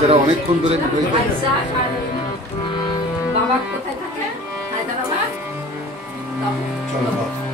যারা অনেকক্ষণ ধরে বাবা কোথায় থাকে হায়দ্রাবাদ চলো বাবা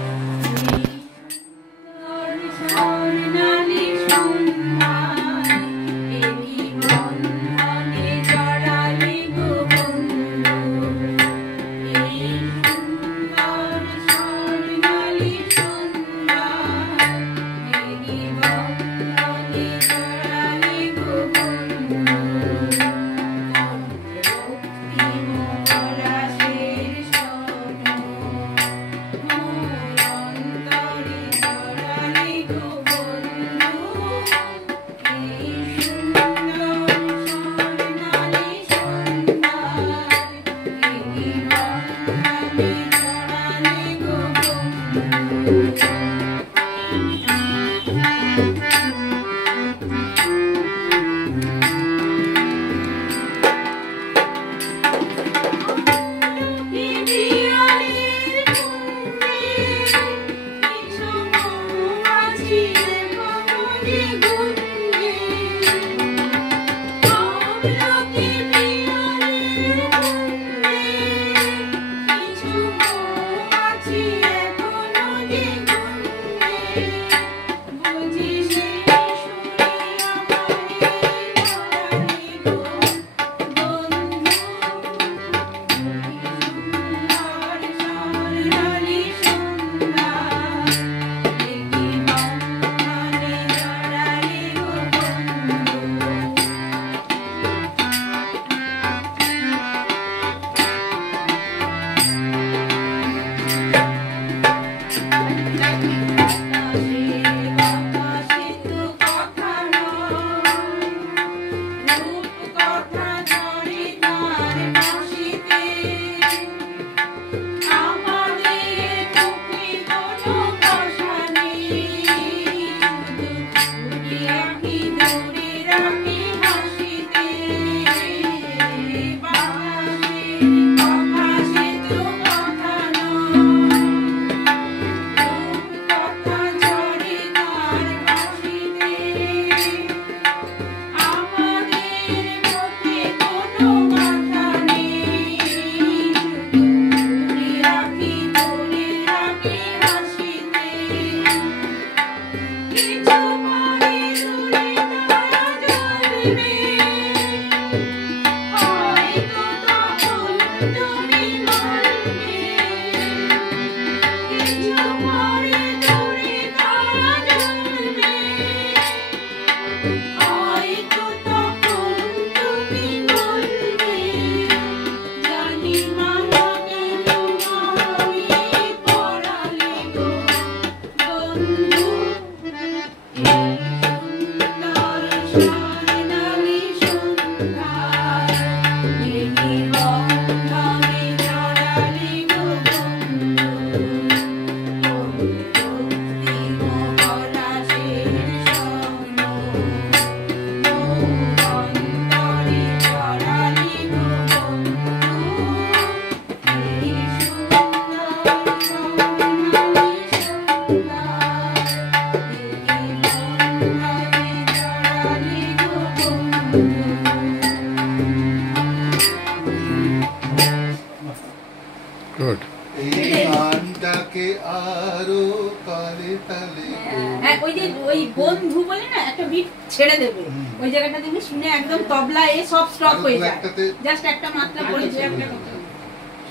ছেড়ে দেবে ওই জায়গাটা তুমি শুনে একদম তবলা এ সব স্টপ হয়ে যায় জাস্ট একটা মাত্রা পড়েছে একটা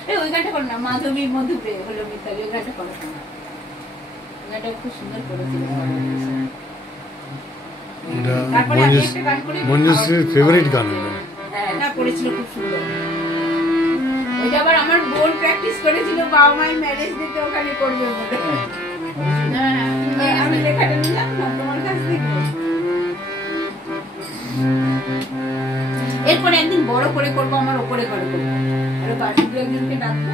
এই ওই গানটা করো না মাধবী মধুপে হলো মিতালি ওই গানটা করো না গানটা খুব সুন্দর করেছিল তারপরে আমি একটা গান করি মঞ্জুশ্রীর ফেভারিট গান হ্যাঁ এটা করেছিল খুব সুন্দর ওইটা আবার আমার বোন প্র্যাকটিস করেছিল বাবা মায়ের ম্যারেজ দিতে ওখানে করবে বলে হ্যাঁ আমি লেখাটা নিলাম না তোমার কাছ থেকে এরপরে একদিন বড় করে করবো আমার ওপরে করে করবো আর বাড়ির দু একজনকে ডাকবো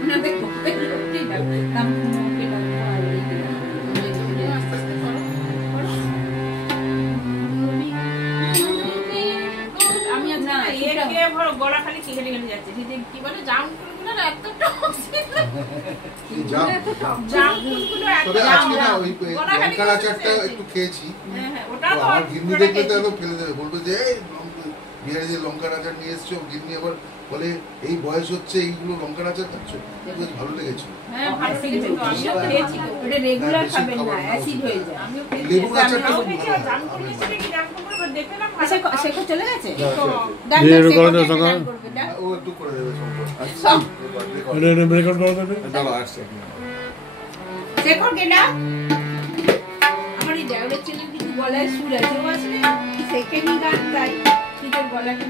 ওনাদের লোককেই ডাকবো নাম কুমোকে ডাকবো আর আস্তে আস্তে করো আমি আজ না এরকে গলা খালি কি হেলে গেলে যাচ্ছে কি বলে জাম ফুলগুলো এতটা জাম ফুলগুলো তবে আজকে না ওই লঙ্কার আচারটা একটু খেয়েছি ওটা তো আর ঘিন্নি দেখলে তো একদম ফেলে দেবে বলবে যে বিহারি যে লঙ্কার আচার নিয়ে এসছো গিন্নি আবার বলে এই বয়স হচ্ছে এইগুলো লঙ্কার আচার খাচ্ছ, বেশ ভালো লেগেছিল। হ্যাঁ ভালো লেগেছে, আমিও খেয়েছি, ওটা রেগুলার খাবেন না, অ্যাসিড হয়ে যায়। লেবুর আচারটা খুব ভালো। শেখো চলে গেছে, ও একটু করে দেবে শেখর কেনা আমার এই দেওয়ালের ছেলের কিছু গলায় সুর আছে, ও আসলে সেকেন্ড গান গাই, নিজের গলাটা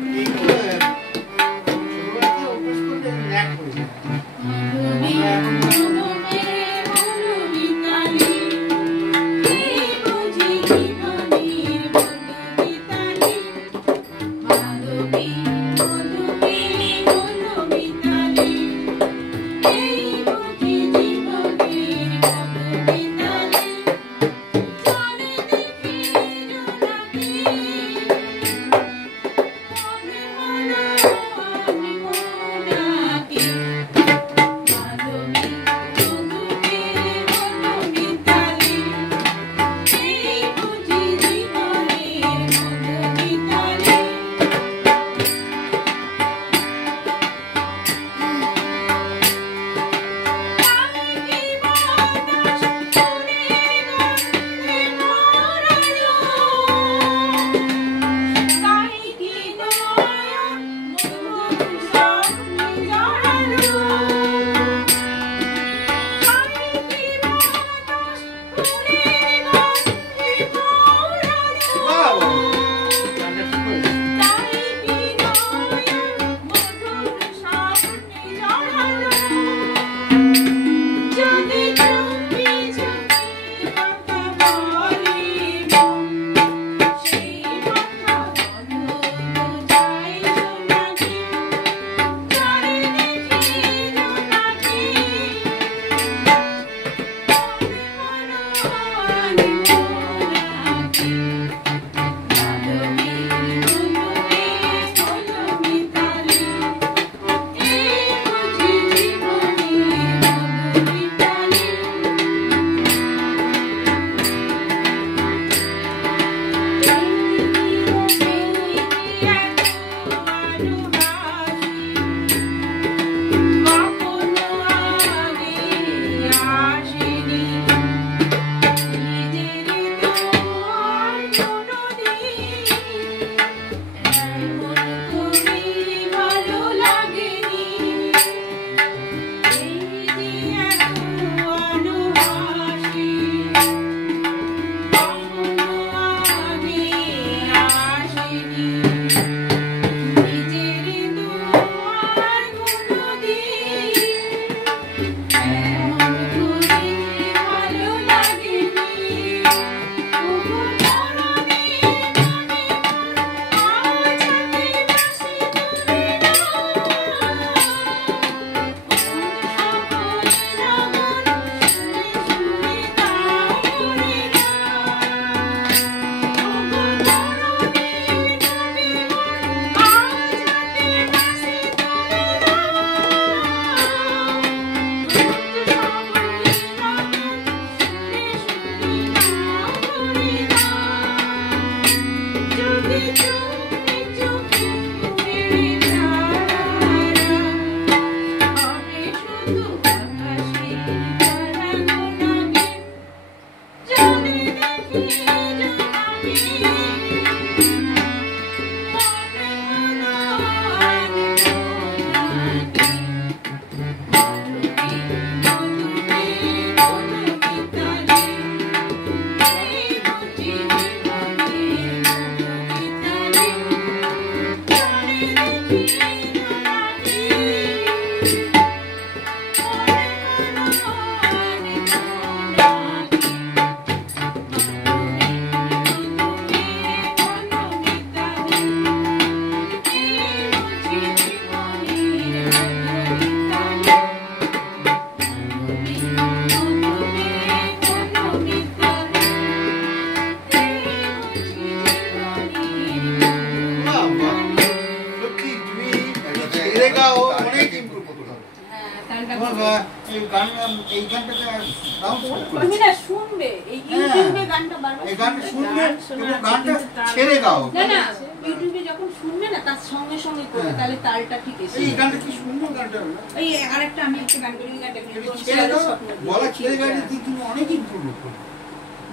তুমি না শুনবে এই ইউটিউবে গানটা বারবার এই গানটা শুনবে এবং গানটা ছেড়ে দাও। না না ইউটিউবে যখন শুনবে না তার সঙ্গে সঙ্গে করে তাহলে তালটা ঠিক এসে এই গানটা কি সুন্দর গানটা হলো। এই আরেকটা আমি একটা গান করি, গানটা ছেড়ে দাও, গলা ছেড়ে গেলে তুমি অনেক ইমপ্রুভ করো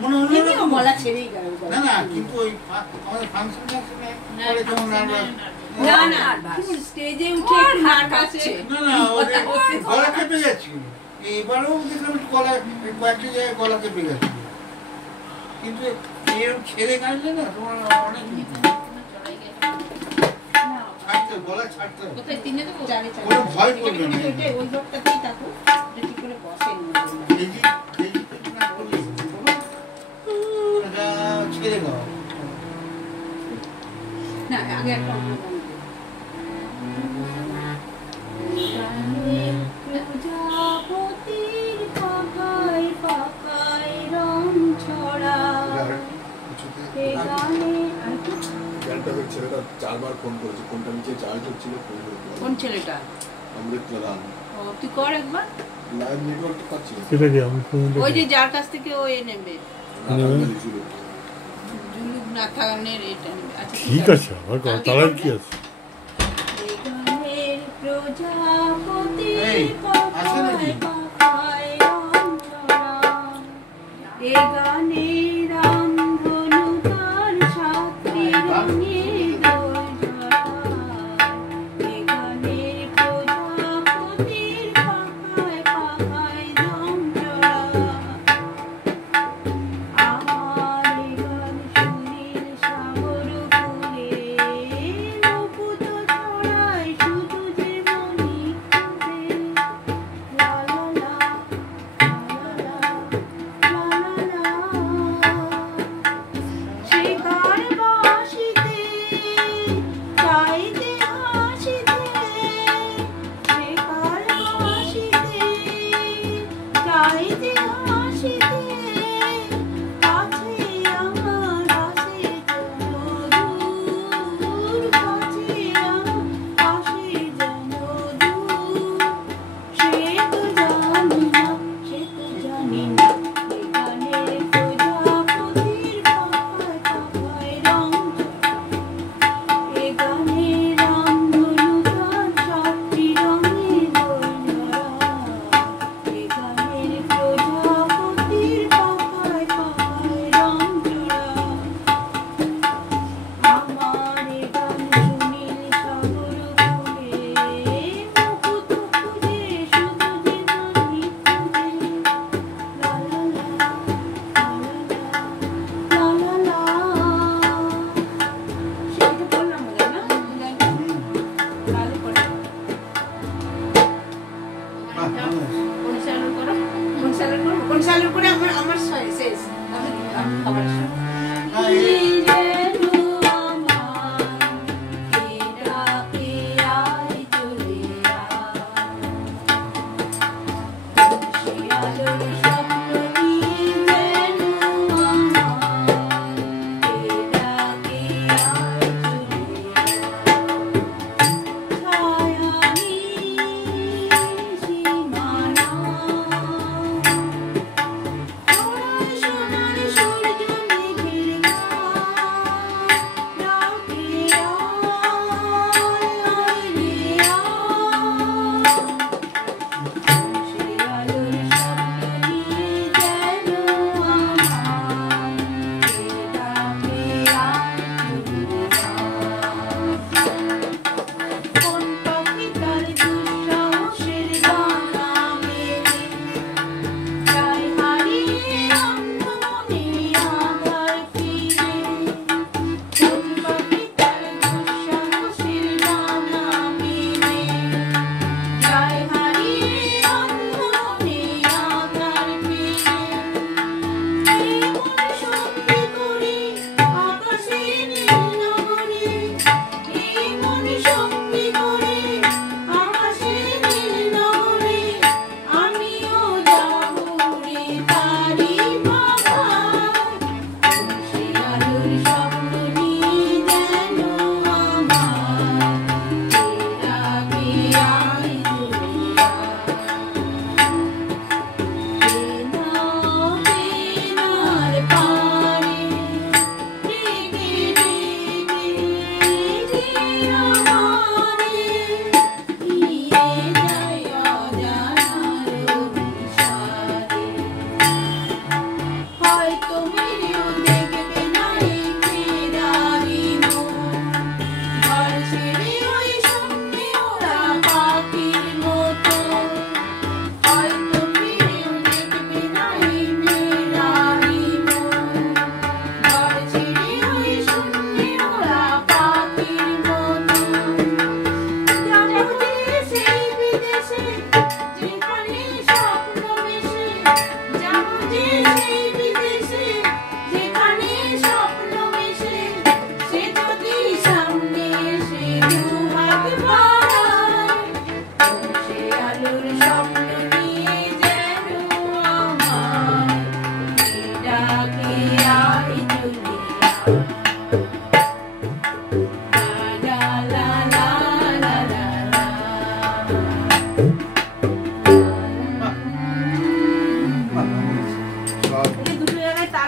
মনে হলো এমনিও গলা ছেড়েই গেল। না না কিন্তু ওই আমাদের ফাংশন করে কেমন নার্ভাস না না স্টেজে উঠে একটু নার্ভাস আছে। না না গলা কেঁপে যাচ্ছিল এবারেও দেখলাম গলা কয়েকটা জায়গায় গলা কেঁপে যাচ্ছিল কিন্তু এরকম ছেড়ে গাইলে না তোমার অনেক ছাড়তে গলা ছাড়তে হবে কোথায় তিনে দেবো জানে চাই কোনো ভয় করবে না ওই ঘরটাতেই থাকুক, এটা ঠিক করে বসেন না করলে ছেড়ে দাও না আগে একটা অন্য গান করি। প্রজাপতির পাখায় পাখায় রং ছড়া এ গানে আর কি? গানটা ওই ছেলেটা 4 বার ফোন করেছে, ফোনটা নিচে চার্জ হচ্ছিল, ফোন করে কোন ছেলেটা? অমৃত প্রধান ও তুই কর একবার। লাইভ নেটওয়ার্কটা পাচ্ছি না, সেটা কি আমি ফোন ওই যে যার কাছ থেকে ও নেবে রাতাঙ্গালি ছিল। জুলুক না থাকানের এটা নেবে। আচ্ছা ঠিক আছে, আমার তালার কি আছে? এই গানের প্রজাপতি এই, আছে নাকি? পাখায় রং ছড়া, এ গানে রামধনু তার সাথী রঙে দোল ঝরায়, এ গানে প্রজাপতির পাখায় পাখায় রং ছড়ায়। আমার এ গান সুনীল সাগর ফুলে মুকুট ছড়ায় শুধু যে মনি খুঁজে। লা লা লা, লা লা লা, লা লা লা। সে কার বাঁশিতে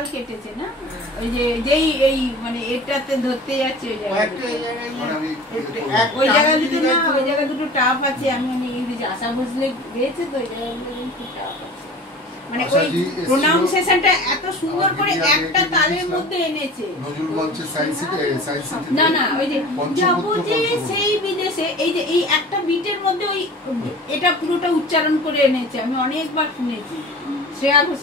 তাল কেটেছে না ওই যে যেই এই মানে এটাতে ধরতে যাচ্ছে ওই কয়েকটা জায়গায় জায়গায় মানে আমি ওই জায়গা দুটো না ওই জায়গা দুটো টাপ আছে আমি অনেক ইংরেজি আশা বুঝলে গিয়েছে তো ওই জায়গাগুলো খুব টাপ আছে মানে ওই আশাজি এসেছিল, প্রোনাউন্সিয়েশনটা এত সুন্দর করে আমাকে দিয়ে একটা আগে তালের দিয়েছিলাম। মধ্যে এনেছে নজরুল মঞ্চে সায়েন্স সিটি না না ওই যে পঞ্চপুত্র, যাবো যে পঞ্চপুত্র। সেই বিদেশে এই যে এই একটা বিটের মধ্যে ওই এটা পুরোটা উচ্চারণ করে এনেছে আমি অনেকবার শুনেছি শ্রেয়া ঘোষাল